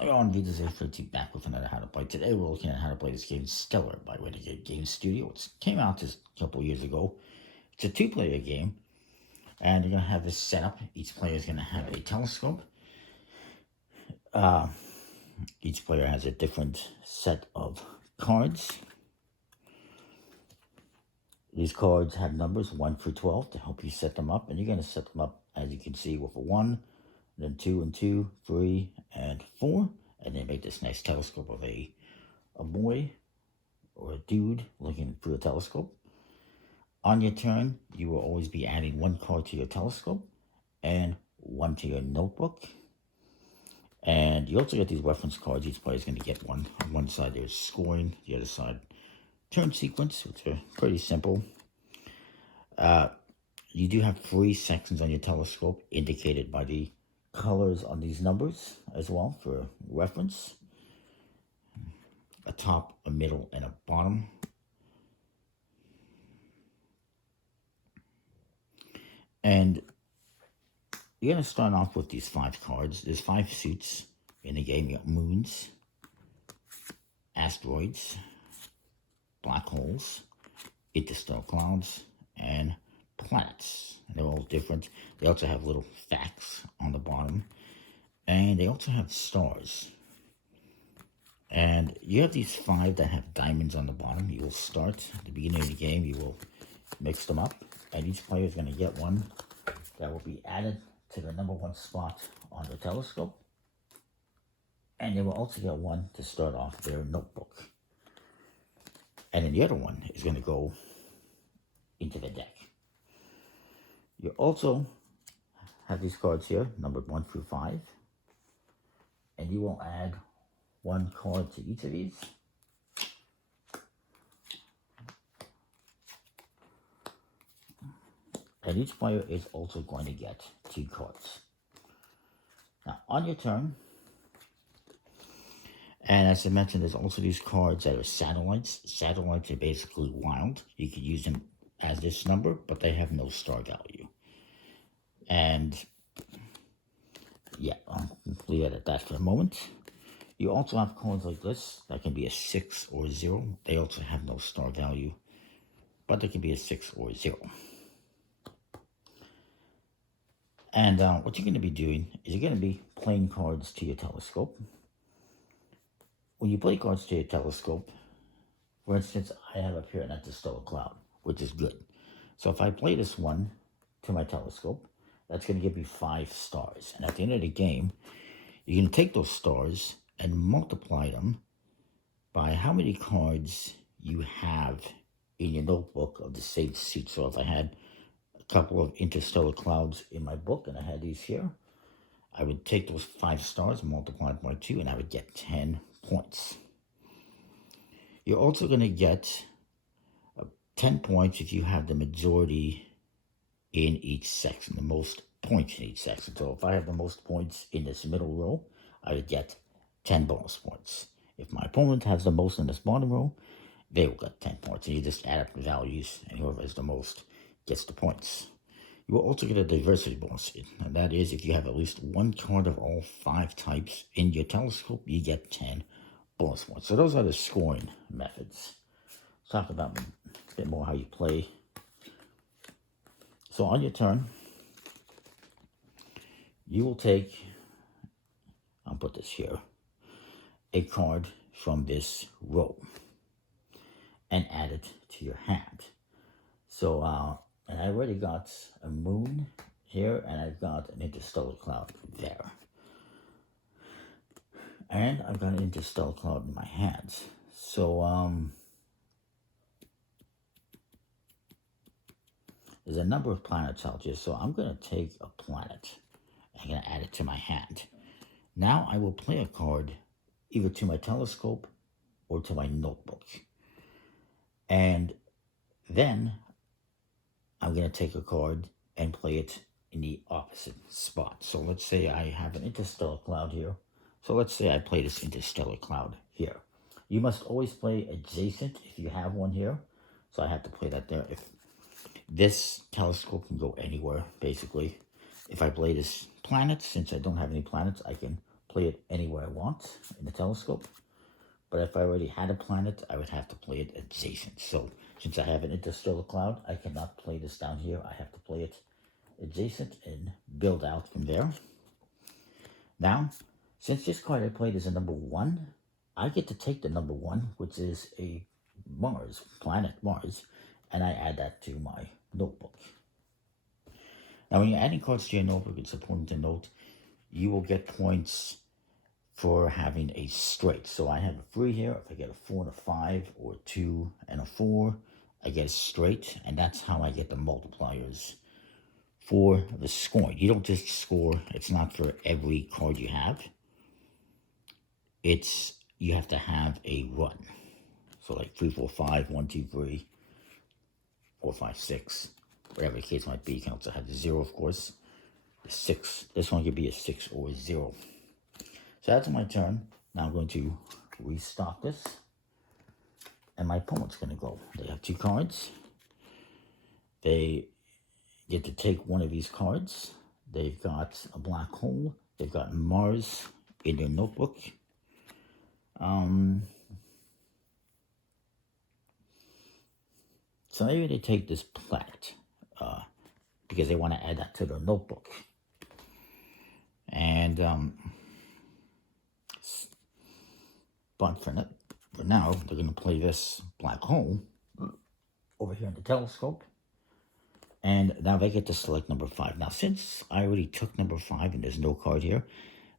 On Vita's A13 back with another How to Play. Today we're looking at how to play this game Stellar by Renegade Game Studio. It came out just a couple years ago. It's a two-player game, and you're going to have this setup. Each player is going to have a telescope. Each player has a different set of cards. These cards have numbers 1 through 12 to help you set them up, and you're going to set them up, as you can see, with a 1, then 2 and 2, 3 and 4, and then make this nice telescope of a boy or a dude looking through a telescope. On your turn, you will always be adding 1 card to your telescope and 1 to your notebook. And you also get these reference cards. Each player is going to get one. On one side there's scoring, the other side turn sequence, which are pretty simple. You do have 3 sections on your telescope indicated by the colors on these numbers as well for reference. A top, a middle, and a bottom. And you're going to start off with these 5 cards. There's 5 suits in the game. You got moons, asteroids, black holes, interstellar clouds, and planets. And they're all different. They also have little facts on the bottom. And they also have stars. And you have these 5 that have diamonds on the bottom. You will start at the beginning of the game. You will mix them up. And each player is going to get one that will be added to the number 1 spot on the telescope. And they will also get one to start off their notebook. And then the other one is going to go into the deck. You also have these cards here, numbered 1 through 5. And you will add 1 card to each of these. And each player is also going to get 2 cards. Now, on your turn, and as I mentioned, there's also these cards that are satellites. Satellites are basically wild. You could use them as this number, but they have no star value. And yeah, I'll leave it at that for a moment. You also have cards like this that can be a 6 or 0. They also have no star value, but they can be a 6 or 0. And what you're going to be doing is you're going to be playing cards to your telescope. When you play cards to your telescope, for instance, I have up here an interstellar cloud, which is good. So if I play this one to my telescope, that's going to give me 5 stars. And at the end of the game, you can take those stars and multiply them by how many cards you have in your notebook of the same suit. So if I had a couple of interstellar clouds in my book and I had these here, I would take those 5 stars and multiply it by 2, and I would get 10 points. You're also going to get 10 points if you have the majority in each section, the most points in each section. So if I have the most points in this middle row, I would get 10 bonus points. If my opponent has the most in this bottom row, they will get 10 points. And you just add up the values, and whoever has the most gets the points. You will also get a diversity bonus, and that is if you have at least 1 card of all 5 types in your telescope, you get 10 bonus points. So those are the scoring methods. Let's talk about a bit more how you play. So on your turn, you will take, I'll put this here, a card from this row and add it to your hand. So, and I already got a moon here, and I've got an interstellar cloud there. And I've got an interstellar cloud in my hands. So, there's a number of planets out here, so I'm going to take a planet. I'm going to add it to my hand. Now I will play a card either to my telescope or to my notebook. And then I'm going to take a card and play it in the opposite spot. So let's say I have an interstellar cloud here. So let's say I play this interstellar cloud here. You must always play adjacent if you have one here. So I have to play that there. If this telescope can go anywhere, basically. If I play this planet, since I don't have any planets, I can play it anywhere I want in the telescope. But if I already had a planet, I would have to play it adjacent. So since I have an interstellar cloud, I cannot play this down here. I have to play it adjacent and build out from there. Now, since this card I played is a number 1, I get to take the number 1, which is a Mars, planet Mars, and I add that to my notebook. Now, when you're adding cards to your notebook, it's important to note you will get points for having a straight. So I have a 3 here. If I get a 4 and a 5, or a 2 and a 4, I get a straight, and that's how I get the multipliers for the scoring. You don't just score. It's not for every card you have. You have to have a run. So like 3, 4, 5, 1, 2, 3, 4, 5, 6, whatever the case might be. You can also have the 0, of course. The 6. This one could be a 6 or a 0. So that's my turn. Now I'm going to restock this. And my opponent's going to go. They have 2 cards. They get to take one of these cards. They've got a black hole. They've got Mars in their notebook. So maybe they take this planet because they want to add that to their notebook. And but for now, they're going to play this black hole over here in the telescope. And now they get to select number 5. Now, since I already took number 5 and there's no card here,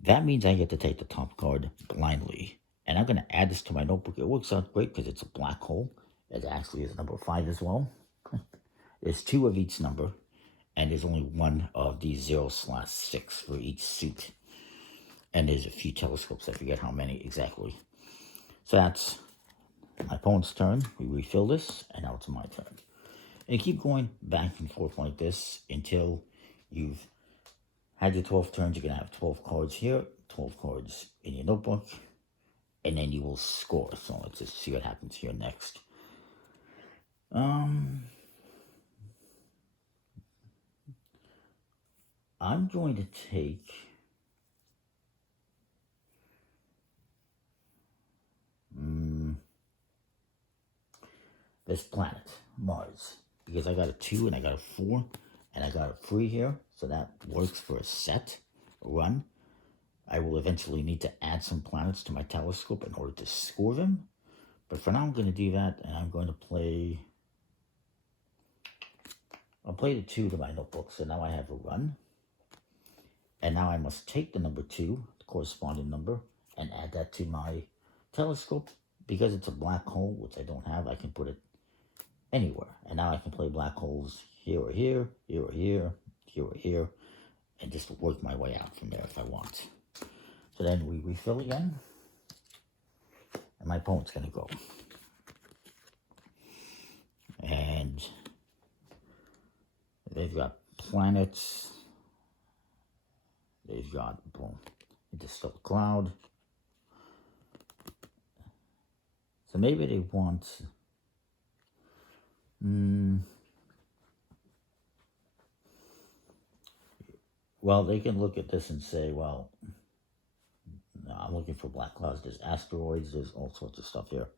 that means I get to take the top card blindly. And I'm going to add this to my notebook. It works out great because it's a black hole. It actually is number 5 as well. There's 2 of each number, and there's only 1 of these 0/6 for each suit. And there's a few telescopes. I forget how many exactly. So that's my opponent's turn. We refill this, and now it's my turn. And you keep going back and forth like this until you've had your 12 turns. You're going to have 12 cards here, 12 cards in your notebook, and then you will score. So let's just see what happens here next. I'm going to take this planet, Mars, because I got a 2 and I got a 4 and I got a 3 here, so that works for a set run. I will eventually need to add some planets to my telescope in order to score them, but for now I'm going to do that, and I'm going to play... I'll play the 2 to my notebook, so now I have a run. And now I must take the number 2, the corresponding number, and add that to my telescope. Because it's a black hole, which I don't have, I can put it anywhere. And now I can play black holes here or here, here or here, here or here, and just work my way out from there if I want. So then we refill again, and my opponent's going to go. And they've got planets. They've got, boom, interstellar cloud. So maybe they want, well, they can look at this and say, well, no, I'm looking for black clouds. There's asteroids. There's all sorts of stuff here.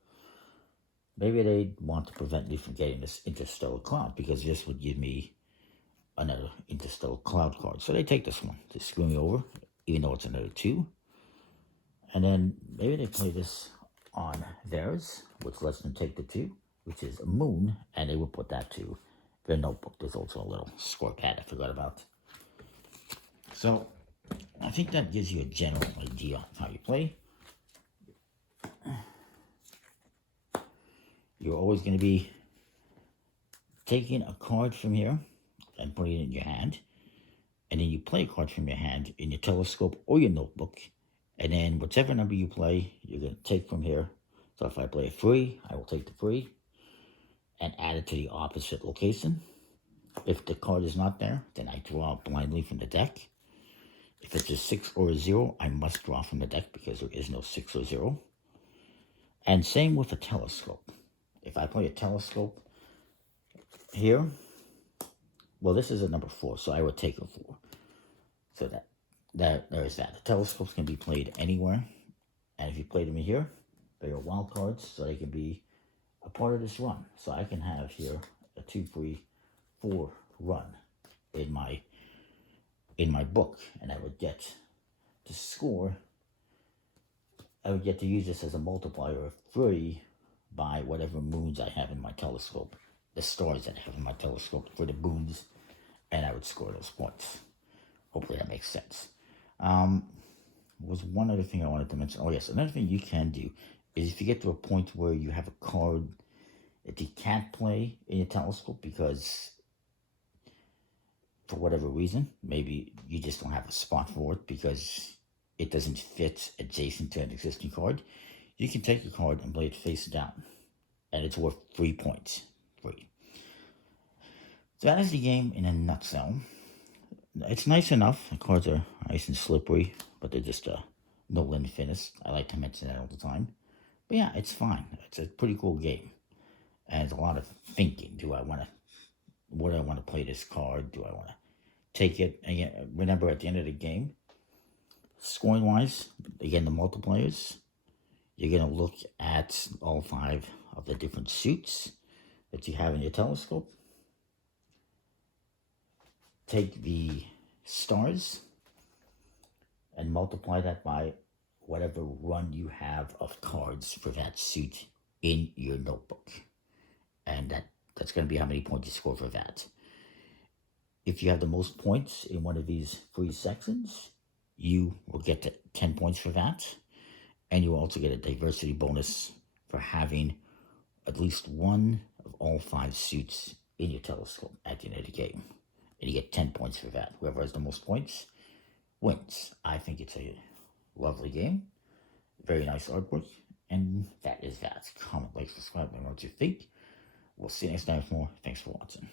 Maybe they want to prevent me from getting this interstellar cloud because this would give me another interstellar cloud card. So they take this one to screw me over, even though it's another 2. And then maybe they play this on theirs, which lets them take the 2, which is a moon, and they will put that to their notebook. There's also a little score pad I forgot about. So I think that gives you a general idea of how you play. You're always going to be taking a card from here and putting it in your hand, and then you play a card from your hand in your telescope or your notebook, and then whichever number you play, you're going to take from here. So if I play a 3, I will take the 3 and add it to the opposite location. If the card is not there, then I draw blindly from the deck. If it's a 6 or a 0, I must draw from the deck because there is no 6 or 0. And same with a telescope. If I play a telescope here, well, this is a number 4, so I would take a 4. So that there's that. The telescopes can be played anywhere, and if you play them in here, they are wild cards, so they can be a part of this run. So I can have here a 2, 3, 4 run in my book, and I would get to score. I would get to use this as a multiplier of 3 by whatever moons I have in my telescope, the stars that I have in my telescope for the moons, and I would score those points. Hopefully that makes sense. Was one other thing I wanted to mention. Oh yes, another thing you can do is if you get to a point where you have a card that you can't play in your telescope because for whatever reason, maybe you just don't have a spot for it because it doesn't fit adjacent to an existing card, you can take a card and play it face down, and it's worth 3 points. 3. So that is the game in a nutshell. It's nice enough. The cards are nice and slippery, but they're just no and finished. I like to mention that all the time. But yeah, it's fine. It's a pretty cool game. And it's a lot of thinking. What do I want to play this card? Do I want to take it? Again, remember at the end of the game, scoring wise, again, the multipliers, you're going to look at all 5 of the different suits that you have in your telescope. Take the stars and multiply that by whatever run you have of cards for that suit in your notebook. And that's going to be how many points you score for that. If you have the most points in one of these 3 sections, you will get 10 points for that. And you will also get a diversity bonus for having at least one of all 5 suits in your telescope at the end of the game. And you get 10 points for that. Whoever has the most points wins. I think it's a lovely game. Very nice artwork. And that is that. Comment, like, subscribe, and what you think. We'll see you next time for more. Thanks for watching.